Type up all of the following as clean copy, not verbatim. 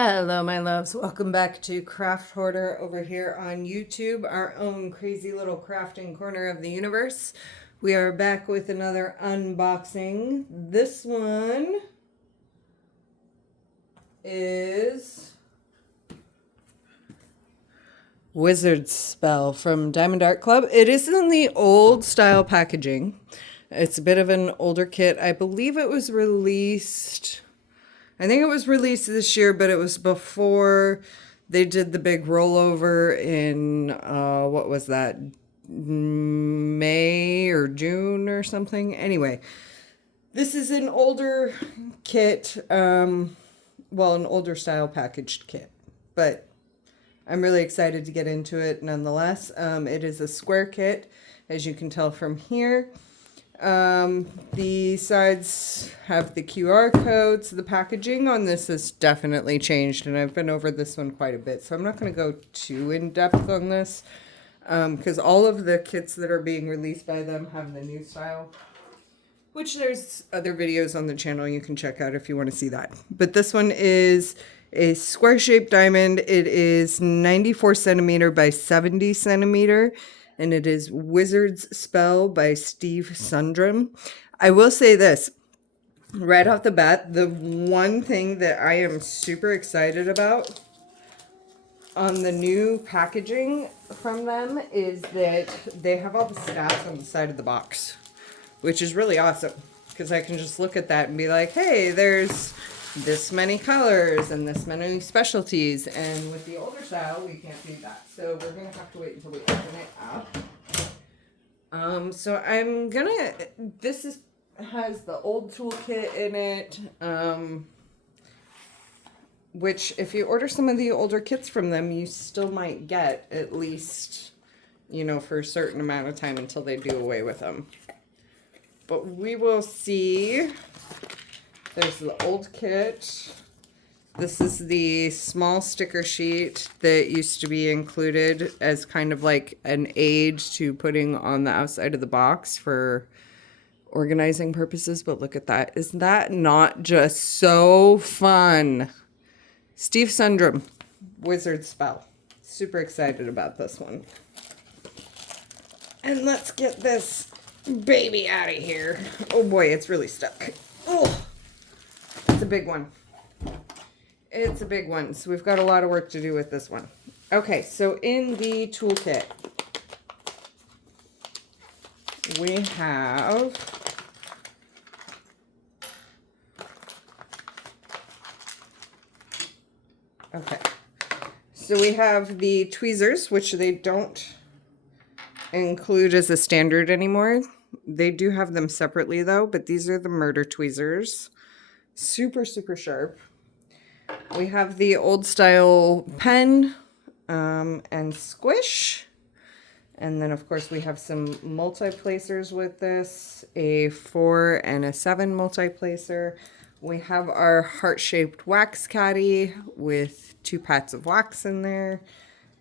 Hello, my loves. Welcome back to Craft Hoarder over here on YouTube, our own crazy little crafting corner of the universe. We are back with another unboxing. This one is Wizard Spell from Diamond Art Club. It is in the old style packaging. It's a bit of an older kit. I believe it was released... I think it was released this year, but it was before they did the big rollover in, what was that, May or June or something? Anyway, this is an older kit, an older style packaged kit, but I'm really excited to get into it nonetheless. It is a square kit, as you can tell from here. The sides have the QR codes. The packaging on this has definitely changed, and I've been over this one quite a bit, so I'm not going to go too in depth on this, because all of the kits that are being released by them have the new style, which there's other videos on the channel you can check out if you want to see that. But this one is a square shaped diamond. It is 94 centimeter by 70 centimeter. And it is Wizard's Spell by Steve Sundram. I will say this, right off the bat, the one thing that I am super excited about on the new packaging from them is that they have all the stats on the side of the box, which is really awesome, because I can just look at that and be like, hey, there's this many colors and this many specialties, and with the older style we can't do that, so we're gonna have to wait until we open it up. So I'm gonna, has the old toolkit in it, which if you order some of the older kits from them, you still might get, at least, you know, for a certain amount of time until they do away with them. But we will see. There's the old kit. This is the small sticker sheet that used to be included as kind of like an aid to putting on the outside of the box for organizing purposes. But look at that. Isn't that not just so fun? Steve Sundram, Wizard Spell. Super excited about this one. And let's get this baby out of here. Oh boy, it's really stuck. Oh. It's a big one. It's a big one. So we've got a lot of work to do with this one. Okay, so in the toolkit, we have we have the tweezers, which they don't include as a standard anymore. They do have them separately though, but these are the murder tweezers. Super, super sharp. We have the old style pen and squish. And then, of course, we have some multi-placers with this, a 4 and a 7 multi-placer. We have our heart-shaped wax caddy with 2 pats of wax in there.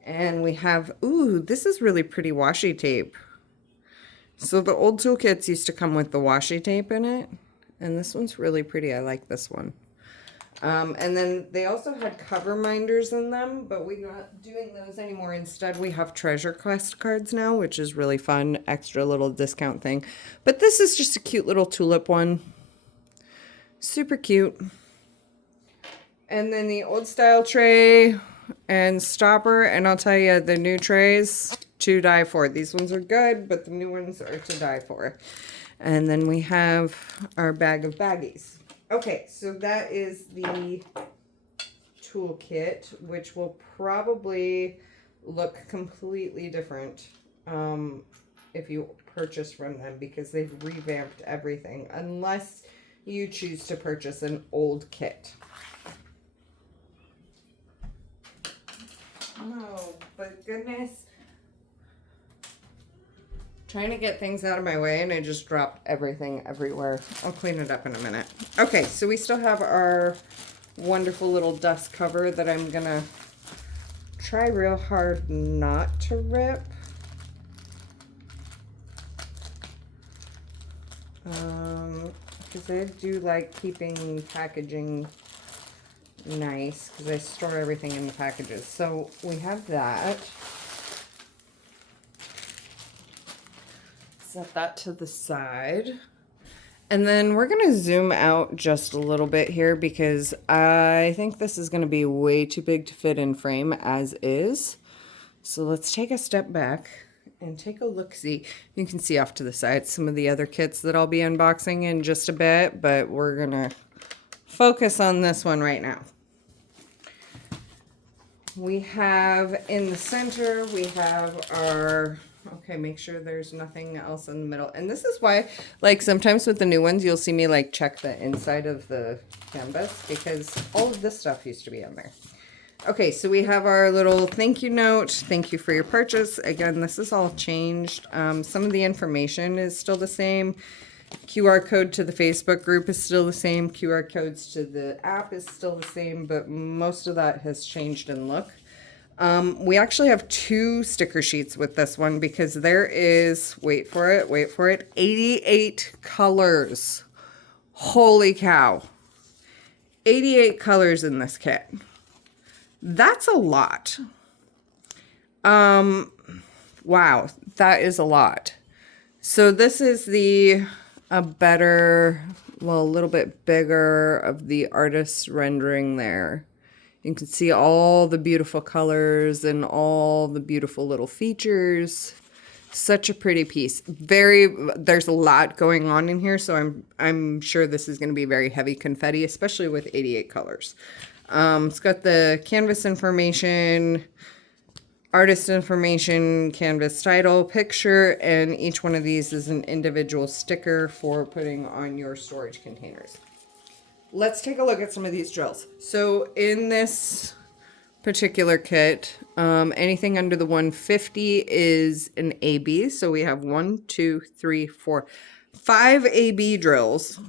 And we have, ooh, this is really pretty washi tape. So the old toolkits used to come with the washi tape in it. And this one's really pretty. I like this one. And then they also had cover minders in them, but we're not doing those anymore. Instead, we have Treasure Quest cards now, which is really fun. Extra little discount thing. But this is just a cute little tulip one. Super cute. And then the old style tray and stopper. And I'll tell you, the new trays, to die for. These ones are good, but the new ones are to die for. And then we have our bag of baggies. Okay, so that is the toolkit, which will probably look completely different if you purchase from them, because they've revamped everything, unless you choose to purchase an old kit. Oh, but goodness. Trying to get things out of my way, and I just dropped everything everywhere. I'll clean it up in a minute. Okay, so we still have our wonderful little dust cover that I'm gonna try real hard not to rip. Because I do like keeping packaging nice because I store everything in the packages. So we have that. Set that to the side. And then we're going to zoom out just a little bit here because I think this is going to be way too big to fit in frame as is. So let's take a step back and take a look-see. You can see off to the side some of the other kits that I'll be unboxing in just a bit, but we're going to focus on this one right now. We have in the center, we have our... Okay, make sure there's nothing else in the middle. And this is why, like, sometimes with the new ones, you'll see me, like, check the inside of the canvas because all of this stuff used to be on there. Okay, so we have our little thank you note. Thank you for your purchase. Again, this is all changed. Some of the information is still the same. QR code to the Facebook group is still the same. QR codes to the app is still the same, but most of that has changed in look. We actually have 2 sticker sheets with this one because there is, wait for it, 88 colors. Holy cow. 88 colors in this kit. That's a lot. Wow, that is a lot. So this is a little bit bigger of the artist's rendering there. You can see all the beautiful colors and all the beautiful little features. Such a pretty piece. There's a lot going on in here, so I'm sure this is going to be very heavy confetti, especially with 88 colors. It's got the canvas information, artist information, canvas title, picture, and each one of these is an individual sticker for putting on your storage containers. Let's take a look at some of these drills. So in this particular kit, anything under the 150 is an AB. So we have 1, 2, 3, 4, 5 AB drills.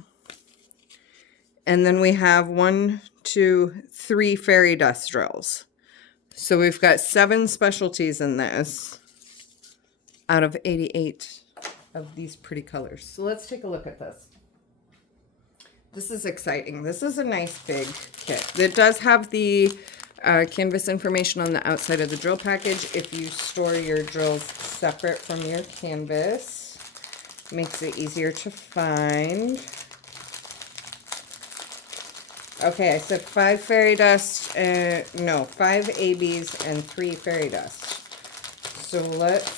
And then we have 1, 2, 3 fairy dust drills. So we've got 7 specialties in this out of 88 of these pretty colors. So let's take a look at this. This is exciting. This is a nice big kit. It does have the canvas information on the outside of the drill package. If you store your drills separate from your canvas, makes it easier to find. Okay, I said 5 fairy dust, 5 ABs and 3 fairy dust. So let's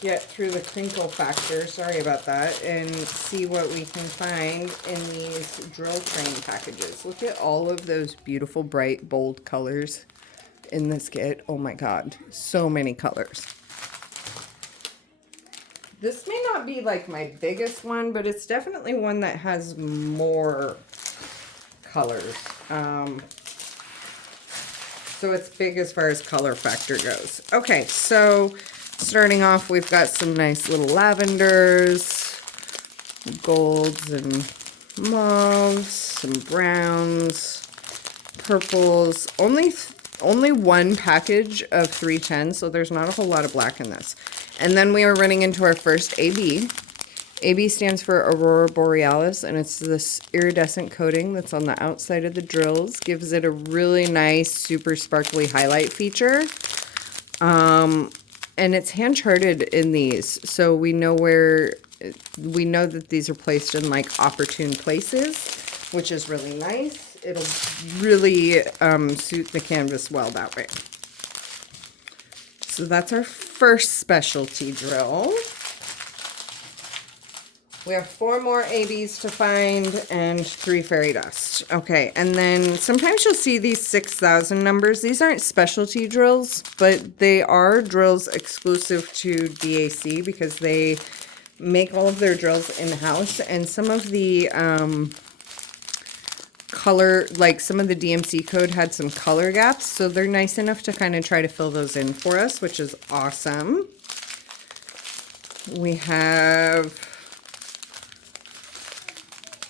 get through the crinkle factor, sorry about that, and see what we can find in these drill train packages. Look at all of those beautiful, bright, bold colors in this kit. Oh my God, so many colors. This may not be like my biggest one, but it's definitely one that has more colors. So it's big as far as color factor goes. Okay, so starting off, we've got some nice little lavenders, golds and mauves, some browns, purples. Only one package of 310, so there's not a whole lot of black in this. And then we are running into our first AB. AB stands for Aurora Borealis, and it's this iridescent coating that's on the outside of the drills. Gives it a really nice, super sparkly highlight feature. And it's hand charted in these, so we know that these are placed in like opportune places, which is really nice. It'll really suit the canvas well that way. So that's our first specialty drill. We have 4 more ABs to find and 3 fairy dust. Okay, and then sometimes you'll see these 6,000 numbers. These aren't specialty drills, but they are drills exclusive to DAC because they make all of their drills in-house. And some of the color, like some of the DMC code had some color gaps, so they're nice enough to kind of try to fill those in for us, which is awesome. We have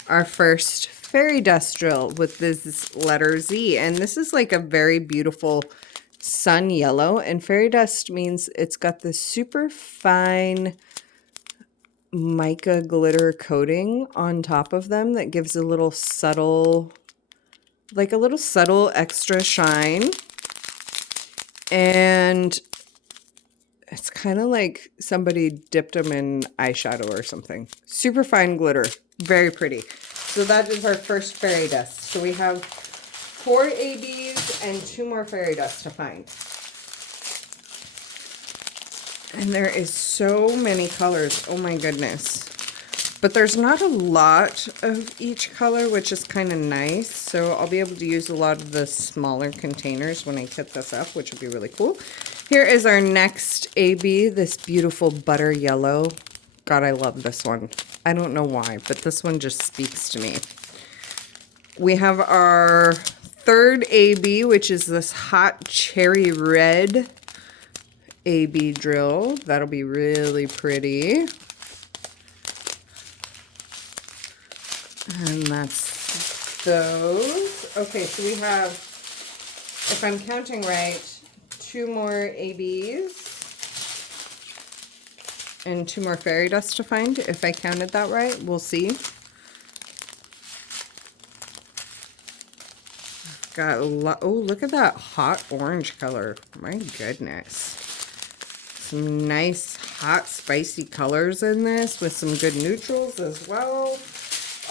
our first fairy dust drill with this letter Z, and this is like a very beautiful sun yellow, and fairy dust means it's got this super fine mica glitter coating on top of them that gives a little subtle, like a little subtle extra shine. And it's kind of like somebody dipped them in eyeshadow or something. Super fine glitter. Very pretty. So that is our first fairy dust. So we have 4 ABs and 2 more fairy dust to find. And there is so many colors. Oh my goodness. But there's not a lot of each color, which is kind of nice. So I'll be able to use a lot of the smaller containers when I kit this up, which will be really cool. Here is our next AB, this beautiful butter yellow. God, I love this one. I don't know why, but this one just speaks to me. We have our third AB, which is this hot cherry red AB drill. That'll be really pretty. And that's those. Okay, so we have, if I'm counting right, 2 more ABs and 2 more fairy dust to find. If I counted that right, we'll see. Got a lot. Oh, look at that hot orange color. My goodness. Some nice hot spicy colors in this with some good neutrals as well.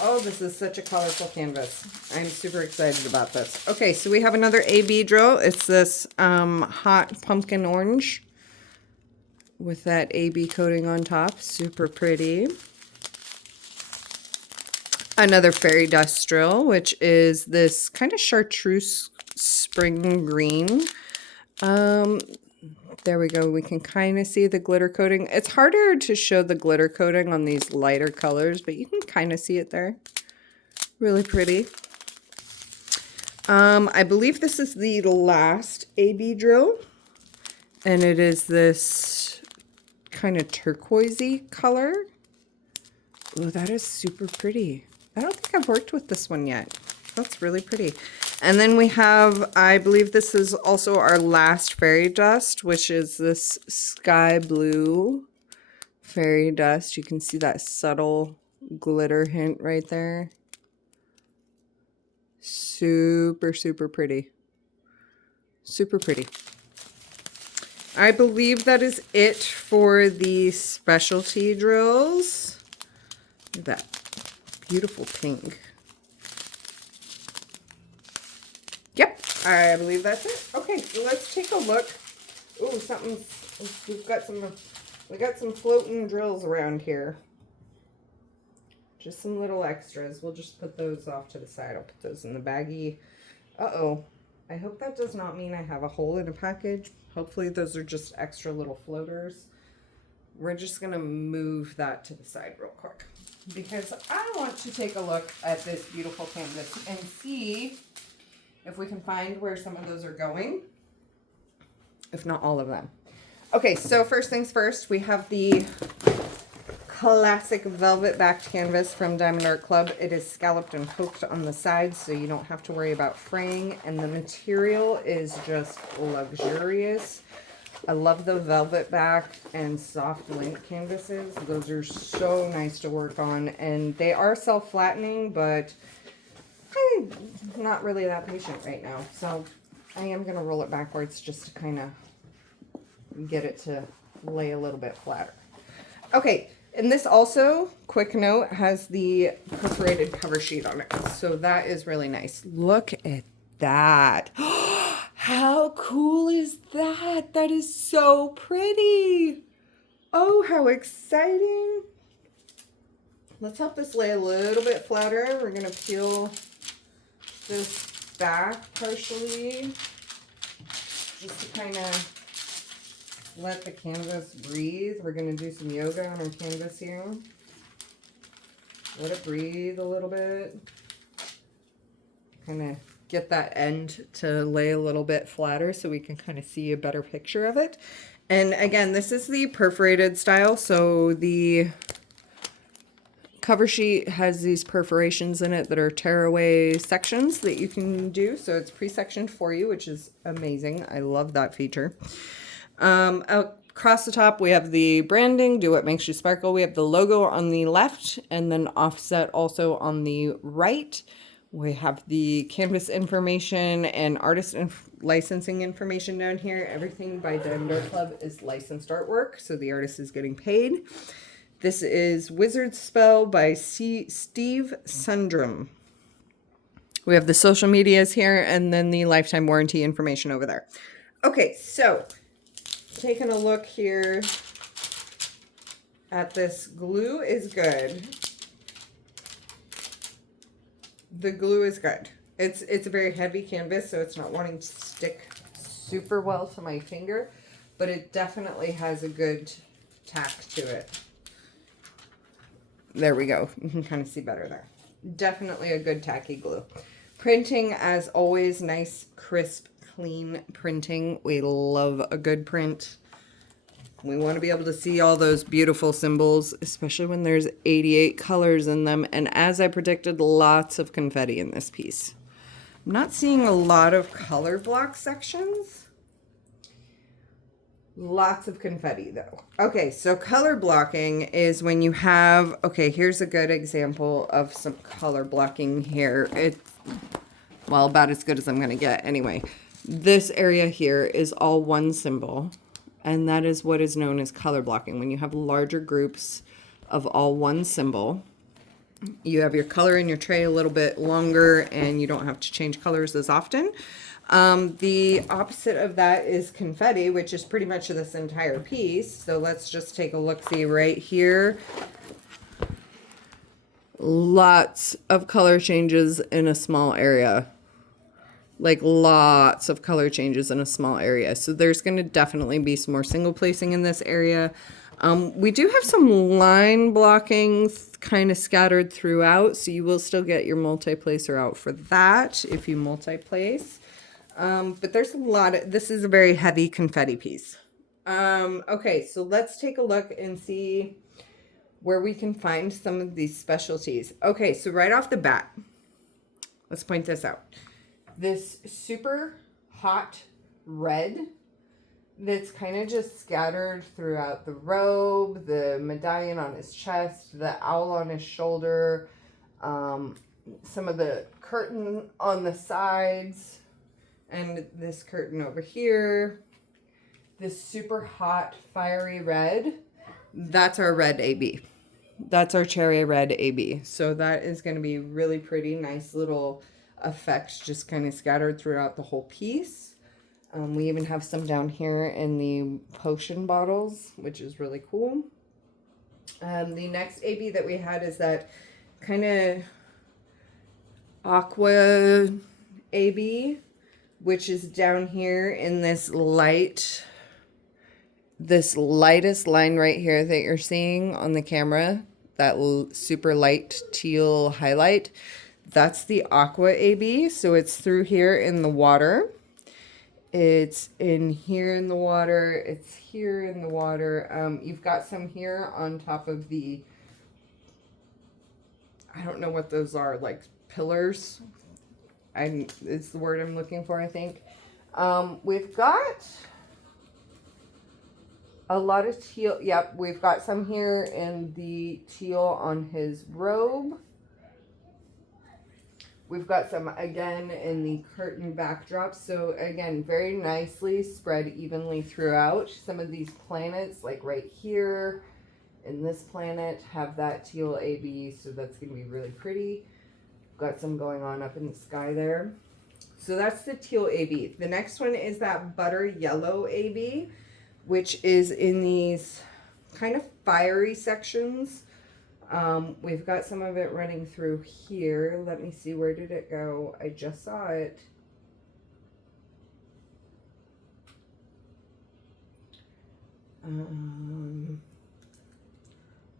Oh, this is such a colorful canvas. I'm super excited about this. Okay, so we have another AB drill. It's this hot pumpkin orange with that AB coating on top. Super pretty. Another fairy dust drill, which is this kind of chartreuse spring green. There we go. We can kind of see the glitter coating. It's harder to show the glitter coating on these lighter colors, but you can kind of see it there. Really pretty. I believe this is the last AB drill, and it is this kind of turquoisey color. Oh, that is super pretty. I don't think I've worked with this one yet. That's really pretty. And then we have, I believe this is also our last fairy dust, which is this sky blue fairy dust. You can see that subtle glitter hint right there. Super, super pretty. Super pretty. I believe that is it for the specialty drills. Look at that beautiful pink. Yep, I believe that's it. Okay, so let's take a look. Ooh, we got some floating drills around here. Just some little extras. We'll just put those off to the side. I'll put those in the baggie. Uh-oh. I hope that does not mean I have a hole in a package. Hopefully those are just extra little floaters. We're just going to move that to the side real quick, because I want to take a look at this beautiful canvas and see if we can find where some of those are going, if not all of them. Okay, so first things first, we have the classic velvet backed canvas from Diamond Art Club. It is scalloped and hooked on the sides, so you don't have to worry about fraying, and the material is just luxurious. I love the velvet back and soft link canvases. Those are so nice to work on, and they are self-flattening, but I'm not really that patient right now, so I am going to roll it backwards just to kind of get it to lay a little bit flatter. Okay, and this also, quick note, has the perforated cover sheet on it, so that is really nice. Look at that. How cool is that? That is so pretty. Oh, how exciting. Let's help this lay a little bit flatter. We're going to peel this back partially just to kind of let the canvas breathe. We're going to do some yoga on our canvas here. Let it breathe a little bit. Kind of get that end to lay a little bit flatter so we can kind of see a better picture of it. And again, this is the perforated style, so the cover sheet has these perforations in it that are tearaway sections that you can do, so it's pre-sectioned for you, which is amazing. I love that feature. A across the top, we have the branding, Do What Makes You Sparkle. We have the logo on the left and then offset also on the right. We have the canvas information and artist licensing information down here. Everything by Diamond Art Club is licensed artwork, so the artist is getting paid. This is Wizard Spell by Steve Sundram. We have the social medias here and then the lifetime warranty information over there. Okay, so taking a look here at this glue is good. The glue is good. It's a very heavy canvas, so it's not wanting to stick super well to my finger, but it definitely has a good tack to it. There we go. You can kind of see better there. Definitely a good tacky glue. Printing, as always, nice, crisp, clean printing. We love a good print. We want to be able to see all those beautiful symbols, especially when there's 88 colors in them. And as I predicted, lots of confetti in this piece. I'm not seeing a lot of color block sections. Lots of confetti though. Okay, so color blocking is when you have, okay, here's a good example of some color blocking here. It's, well, about as good as I'm going to get anyway. This area here is all one symbol, and that is what is known as color blocking. When you have larger groups of all one symbol, you have your color in your tray a little bit longer and you don't have to change colors as often. The opposite of that is confetti, which is pretty much this entire piece. So let's just take a look-see right here. Lots of color changes in a small area. Like lots of color changes in a small area. So there's going to definitely be some more single placing in this area. We do have some line blocking kind of scattered throughout. So you will still get your multi-placer out for that if you multi-place. But there's a lot of, this is a very heavy confetti piece. Okay, so let's take a look and see where we can find some of these specialties. Okay, so right off the bat, let's point this out. This super hot red that's kind of just scattered throughout the robe, the medallion on his chest, the owl on his shoulder, some of the curtain on the sides, and this curtain over here, this super hot fiery red, that's our red AB. That's our cherry red AB. So that is going to be really pretty, nice little effects just kind of scattered throughout the whole piece. We even have some down here in the potion bottles, which is really cool. The next AB that we had is that kind of aqua AB, which is down here in this light, this lightest line right here that you're seeing on the camera, that super light teal highlight. That's the aqua AB. So it's through here in the water. It's in here in the water. It's here in the water. You've got some here on top of the, I don't know what those are, like pillars. It's the word I'm looking for, I think. We've got a lot of teal. Yep, we've got some here in the teal on his robe. We've got some, again, in the curtain backdrop. So, again, very nicely spread evenly throughout. Some of these planets, like right here in this planet, have that teal AB. So, that's going to be really pretty. Got some going on up in the sky there. So, that's the teal AB. The next one is that butter yellow AB, which is in these kind of fiery sections. We've got some of it running through here. Let me see, where did it go? I just saw it.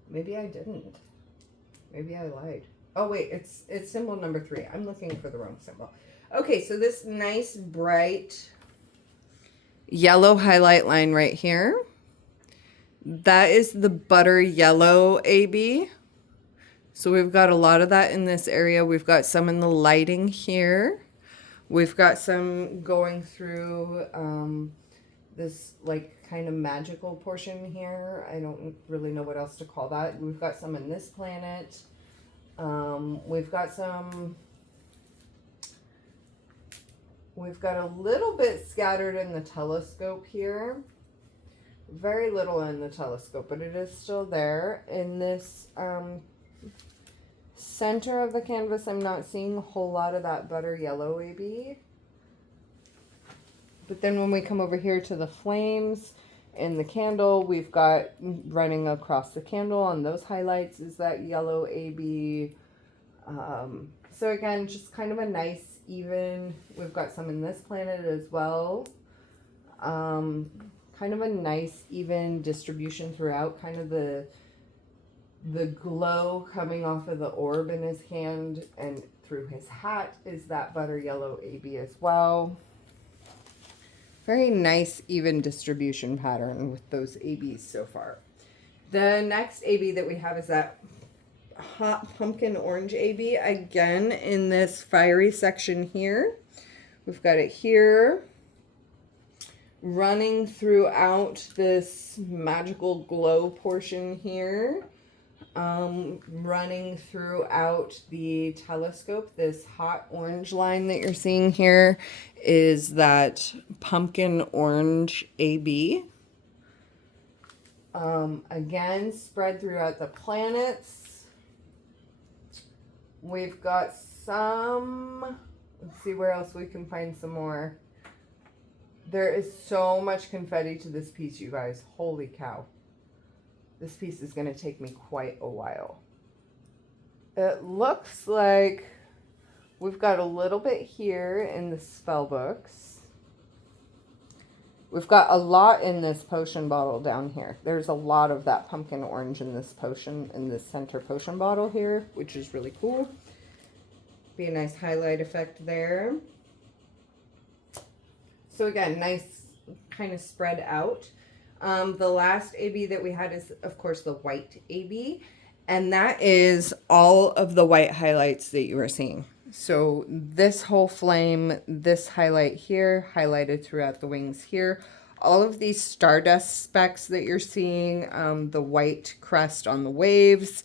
Maybe I didn't. Maybe I lied. Oh wait, it's symbol number 3. I'm looking for the wrong symbol. Okay, so this nice bright yellow highlight line right here, that is the butter yellow AB. So we've got a lot of that in this area. We've got some in the lighting here. We've got some going through this like kind of magical portion here. I don't really know what else to call that. We've got some in this planet. We've got a little bit scattered in the telescope here. Very little in the telescope, but it is still there. In this center of the canvas, I'm not seeing a whole lot of that butter yellow AB. But then when we come over here to the flames and the candle, we've got running across the candle on those highlights is that yellow AB. So again, just kind of a nice even, we've got some in this planet as well. Kind of a nice even distribution throughout, kind of the glow coming off of the orb in his hand and through his hat is that butter yellow AB as well. Very nice even distribution pattern with those ABs so far. The next AB that we have is that hot pumpkin orange AB, again in this fiery section here. We've got it here, running throughout this magical glow portion here, running throughout the telescope. This hot orange line that you're seeing here is that pumpkin orange AB. Again, spread throughout the planets. We've got some, let's see where else we can find some more. There is so much confetti to this piece, you guys. Holy cow. This piece is going to take me quite a while. It looks like we've got a little bit here in the spell books. We've got a lot in this potion bottle down here. There's a lot of that pumpkin orange in this potion, in this center potion bottle here, which is really cool. Be a nice highlight effect there. So again, nice kind of spread out. The last AB that we had is, of course, the white AB. And that is all of the white highlights that you are seeing. So this whole flame, this highlight here, highlighted throughout the wings here. All of these stardust specks that you're seeing, the white crest on the waves,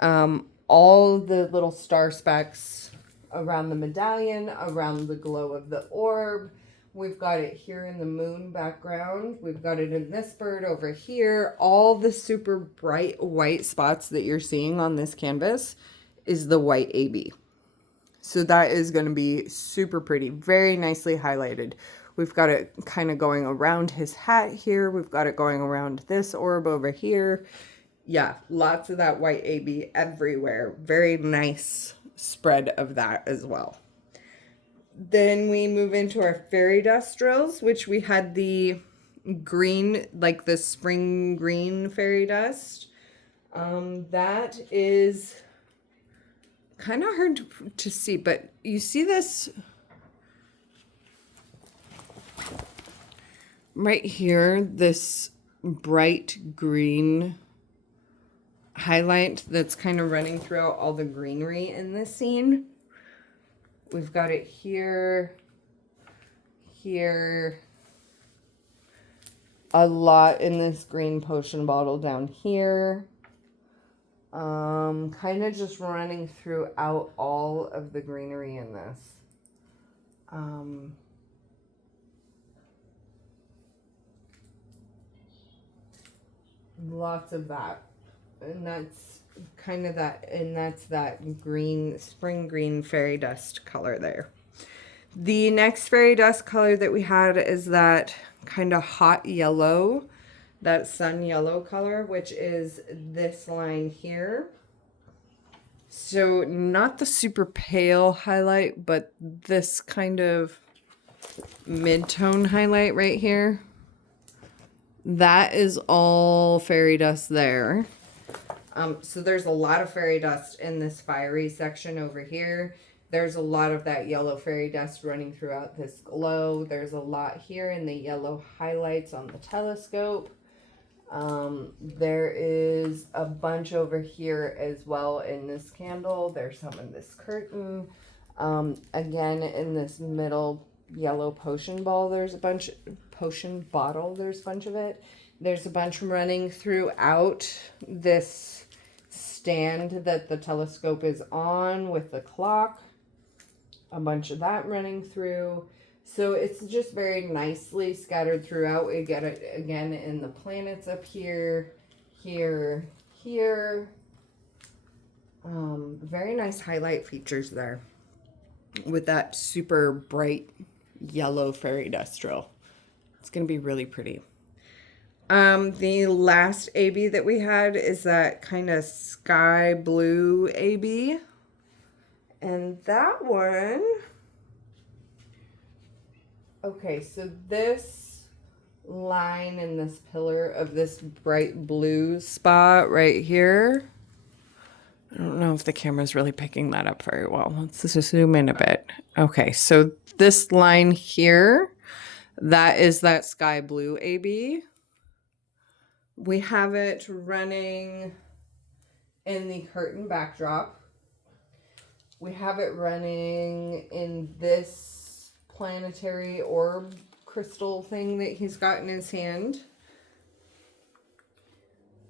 all the little star specks around the medallion, around the glow of the orb. We've got it here in the moon background. We've got it in this bird over here. All the super bright white spots that you're seeing on this canvas is the white AB. So that is going to be super pretty, very nicely highlighted. We've got it kind of going around his hat here. We've got it going around this orb over here. Yeah, lots of that white AB everywhere. Very nice spread of that as well. Then we move into our fairy dust drills, which we had the green, like the spring green fairy dust. That is kind of hard to see, but you see this right here, this bright green highlight that's kind of running throughout all the greenery in this scene. We've got it here, here, a lot in this green potion bottle down here. Kind of just running throughout all of the greenery in this. Lots of that. And that's kind of that, and that's that green, spring green fairy dust color there. The next fairy dust color that we had is that kind of hot yellow, that sun yellow color, which is this line here. So not the super pale highlight, but this kind of mid-tone highlight right here. That is all fairy dust there. So there's a lot of fairy dust in this fiery section over here. There's a lot of that yellow fairy dust running throughout this glow. There's a lot here in the yellow highlights on the telescope. There is a bunch over here as well in this candle. There's some in this curtain. Again, in this middle yellow potion ball, there's a bunch potion bottle. There's a bunch of it. There's a bunch running throughout this stand that the telescope is on with the clock. A bunch of that running through. So it's just very nicely scattered throughout. We get it again in the planets up here, here, here. Very nice highlight features there with that super bright yellow fairy dust drill. It's going to be really pretty. The last AB that we had is that kind of sky blue AB. And that one, okay, so this line and this pillar of this bright blue spot right here, I don't know if the camera's really picking that up very well. Let's just zoom in a bit. Okay, so this line here, that is that sky blue AB. We have it running in the curtain backdrop. We have it running in this planetary orb crystal thing that he's got in his hand.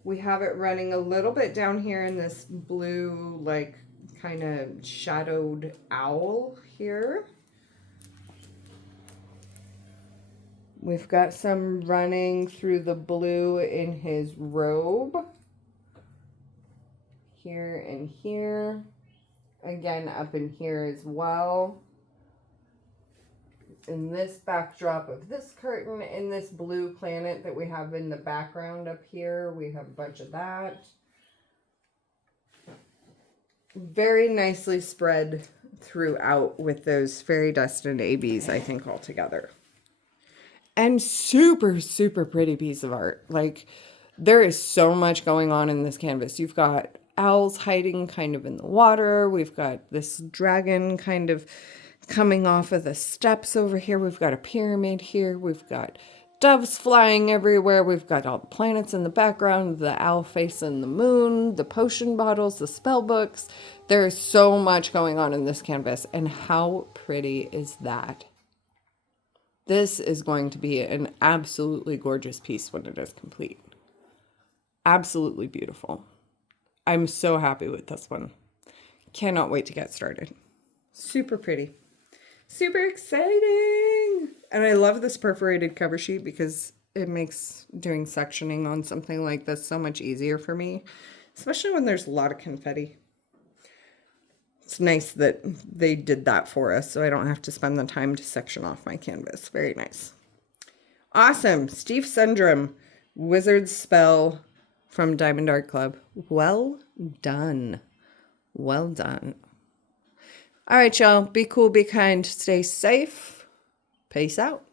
We have it running a little bit down here in this blue, like, kind of shadowed owl here. We've got some running through the blue in his robe. Here and here. Again, up in here as well. In this backdrop of this curtain, in this blue planet that we have in the background up here, we have a bunch of that. Very nicely spread throughout with those fairy dust and ABs, I think, all together. And super, super pretty piece of art. Like, there is so much going on in this canvas. You've got owls hiding kind of in the water. We've got this dragon kind of coming off of the steps over here. We've got a pyramid here. We've got doves flying everywhere. We've got all the planets in the background, the owl face and the moon, the potion bottles, the spell books. There is so much going on in this canvas. And how pretty is that? This is going to be an absolutely gorgeous piece when it is complete. Absolutely beautiful. I'm so happy with this one. Cannot wait to get started. Super pretty. Super exciting. And I love this perforated cover sheet because it makes doing sectioning on something like this so much easier for me, especially when there's a lot of confetti. It's nice that they did that for us so I don't have to spend the time to section off my canvas. Very nice. Awesome. Steve Sundram, Wizard Spell from Diamond Art Club. Well done. Well done. All right, y'all. Be cool, be kind, stay safe. Peace out.